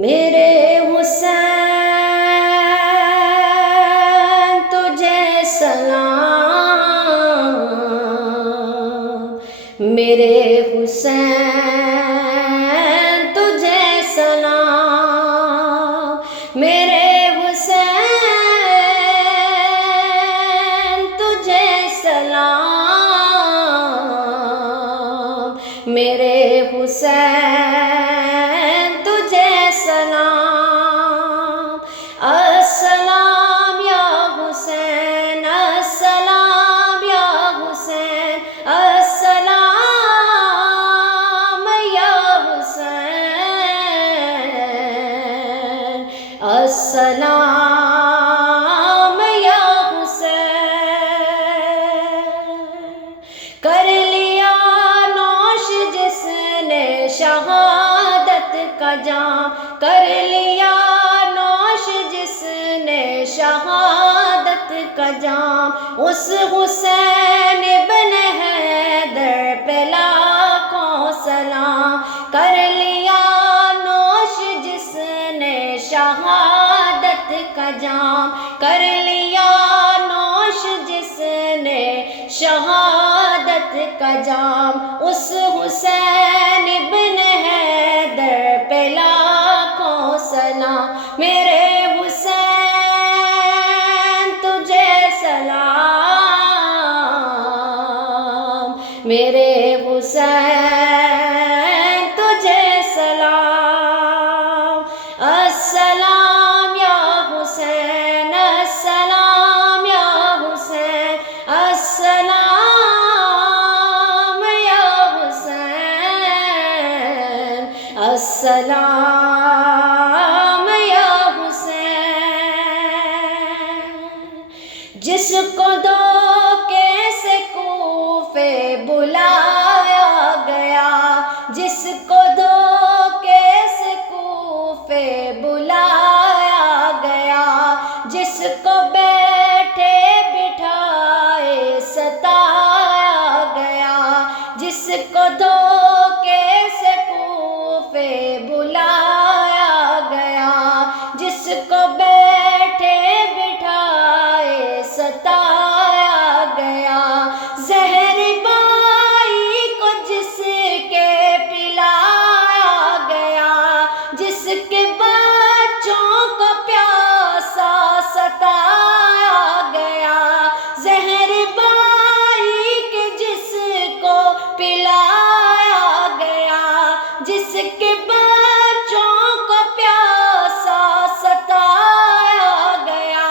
میرے حسین تجھے سلام، میرے حسین تجھے سلام، میرے حسین تجھے سلام، میرے حسین تجھے سلام، السلام یا حسین، السلام یا حسین، السلام یا حسین، السلام یا حسین، کر لیا نوش جس نے شہادت کا جام، کر لیا نوش جس نے شہادت کا جام، اس حسین ابن حیدر پہ لاکھوں سلام، کر لیا نوش جس نے شہادت کا جام، کر لیا نوش جس نے شہادت کا جام، اس حسین ابن حیدر پہ لاکھوں سلام، میرے حسین تجھے سلام، میرے حسین تجھے سلام، السلام یا حسین، السلام یا حسین، السلام یا حسین، السلام یا حسین، جس کو دھوکے سے کوفے بلایا گیا، جس کو دھوکے سے کوفے بلایا گیا، جس کو بیٹھے بٹھائے ستایا گیا، جس کو دھوکے سے کوفے بلایا گیا، جس کو بیٹھے بٹھائے ستایا گیا، زہر بائی کو جس کے پلایا گیا، جس کے بچوں کو پیاسا ستایا گیا، زہر بائی کے جس کو پلایا گیا، جس کے بچوں کو پیاسا ستایا گیا،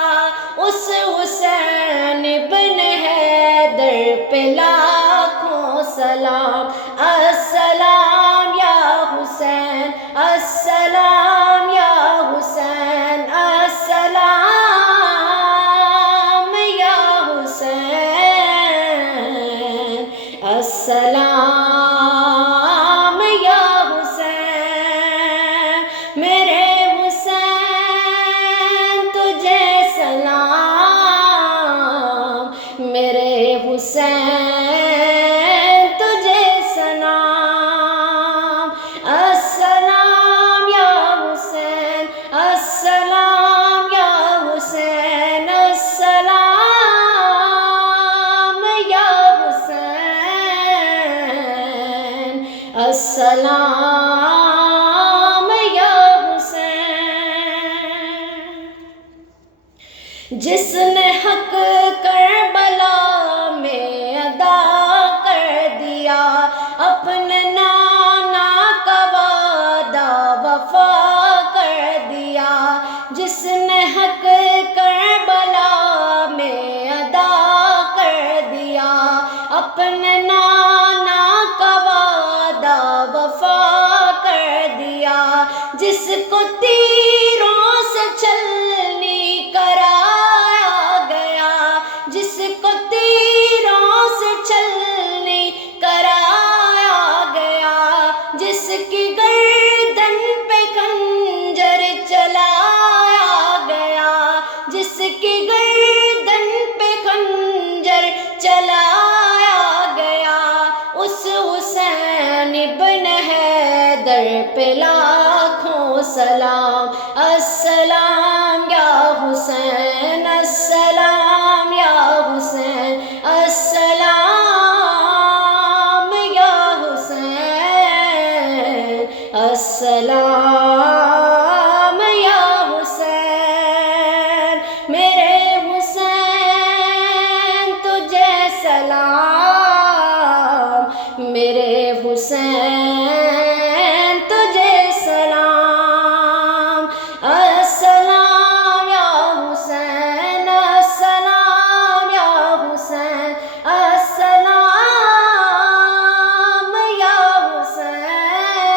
اس حسین ابن حیدر پہ لاکھوں سلام، السلام یا حسین، السلام یا حسین، السلام یا حسین، السلام یا حسین، میرے حسین تجھے سلام، میرے حسین تجھے سلام، السلام یا حسین، السلام یا حسین، السلام یا حسین، السلام یا حسین، جس نے حق کربلا میں ادا کر دیا، اپنے نانا کا وعدہ وفا کر دیا، جس نے حق کربلا میں ادا کر دیا، اپنے نانا کا وعدہ وفا کر دیا، جس کو تیروں سے چھلنی کرایا گیا، جس کو تیروں سے چھلنی کرایا گیا، جس کی گردن پہ خنجر چلایا گیا، جس کی گردن پہ خنجر چلایا گیا، اس حسین ابن حیدر پہ لاکھوں سلام۔ سلام السلام یا حسین السلام یا حسین السلام یا حسین السلام یا حسین میرے حسین تجھے سلام میرے حسین تجھے سلام السلام یا حسین السلام یا حسین السلام یا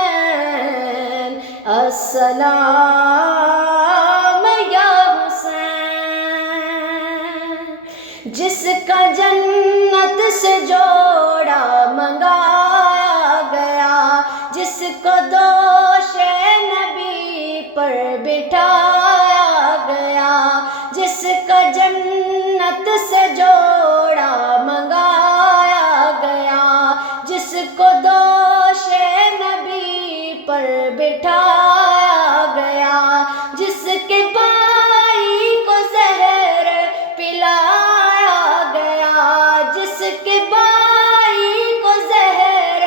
حسین السلام یا حسین جس کا جنت سے جوڑا منگایا گیا جس کو دوش نبی پر بٹھایا گیا جس کا جنت سے جوڑا منگایا گیا جس کو دوش نبی پر بٹھایا گیا جس کے بھائی کو زہر پلایا گیا جس کے بھائی کو زہر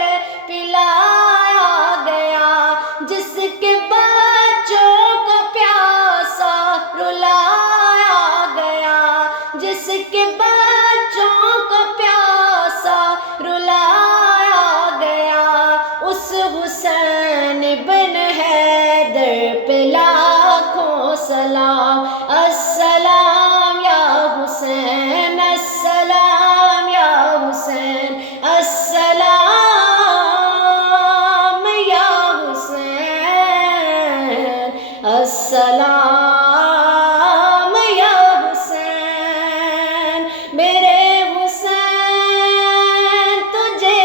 پلایا گیا جس کے بچوں کو پیاسا رلایا گیا جس کے بچوں کو پیاسا رلایا گیا اس حسین بن حیدر پہ لاکھوں سلام السلام یا حسین السلام یا حسین السلام یا حسین السلام یا حسین میرے حسین تجھے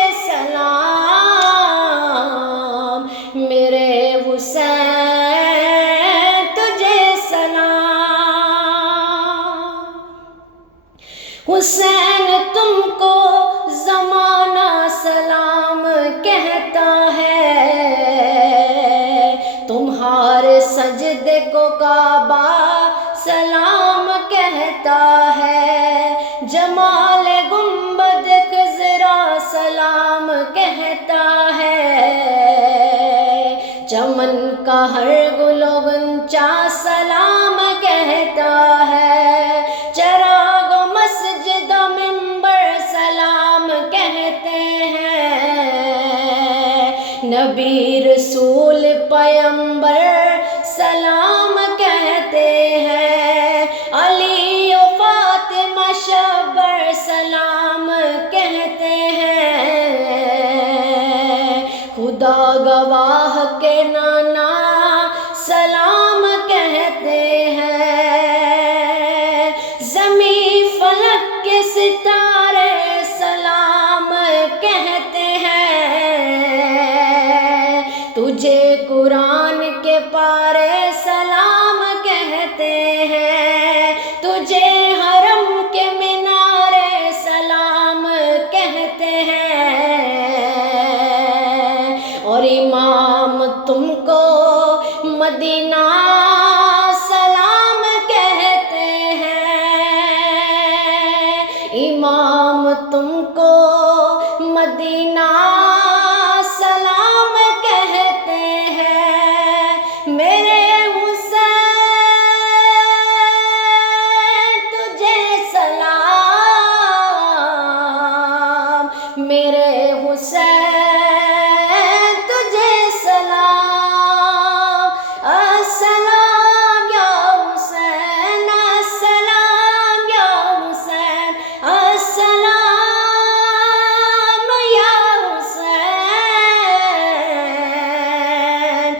سلام میرے حسین تجھے سلام حسین تم کو زمانہ سلام کہتا ہے تمہارے سجدے کو کعبہ سلام کہتا ہے جمال گنبد خضرا سلام کہتا ہے چمن کا ہر گل و غنچہ سلام کہتا ہے چراغ و مسجد و منبر سلام کہتے ہیں نبی رسول پیمبر سلام کہتے ہیں علی و فاطمہ شبر سلام کہتے ہیں خدا گواہ کے نانا سلام کہتے ہیں زمین فلک کے ستارے سلام کہتے ہیں تجھے قرآن کے پارے سلام کہتے ہیں تجھے حرم کے مینارے سلام کہتے ہیں اور امام تم کو مدینہ سلام کہتے ہیں امام تم کو مدینہ سلام کہتے ہیں میرے حسین تجھے سلام میرے حسین تجھے سلام السلام یا حسین السلام یا حسین السلام یا حسین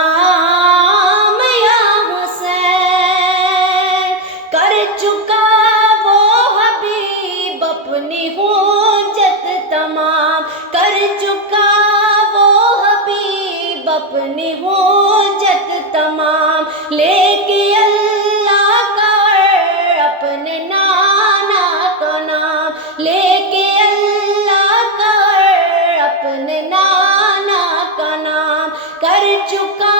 السلام یا حسین کر چکا وہ حبیب اپنی حجت تمام کر چکا وہ حبیب اپنی حجت تمام لے کے اللہ کا اپنے نانا کا نام لے کے اللہ کا اپنے نانا کا نام کر چکا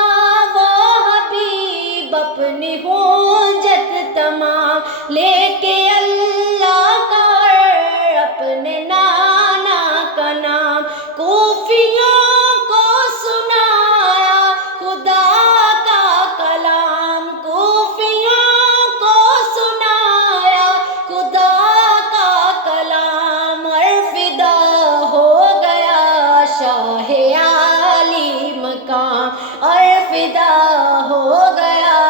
فدا ہو گیا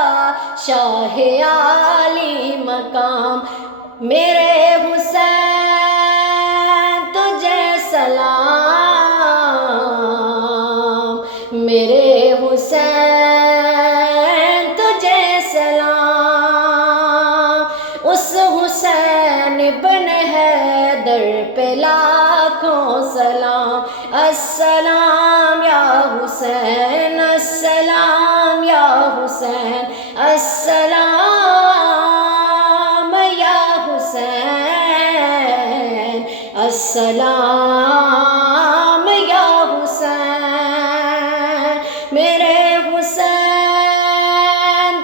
شاہ عالی مقام میرے حسین تجھے سلام میرے حسین تجھے سلام اس حسین ابن حیدر پہ لاکھوں سلام السلام یا حسین السلام یا حسین السلام یا حسین السلام یا حسین میرے حسین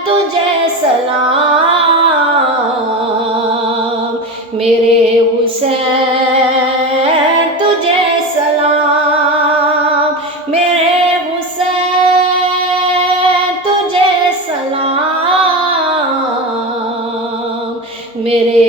تجھے سلام میرے حسین تجھے سلام میرے حسین تجھے سلام میرے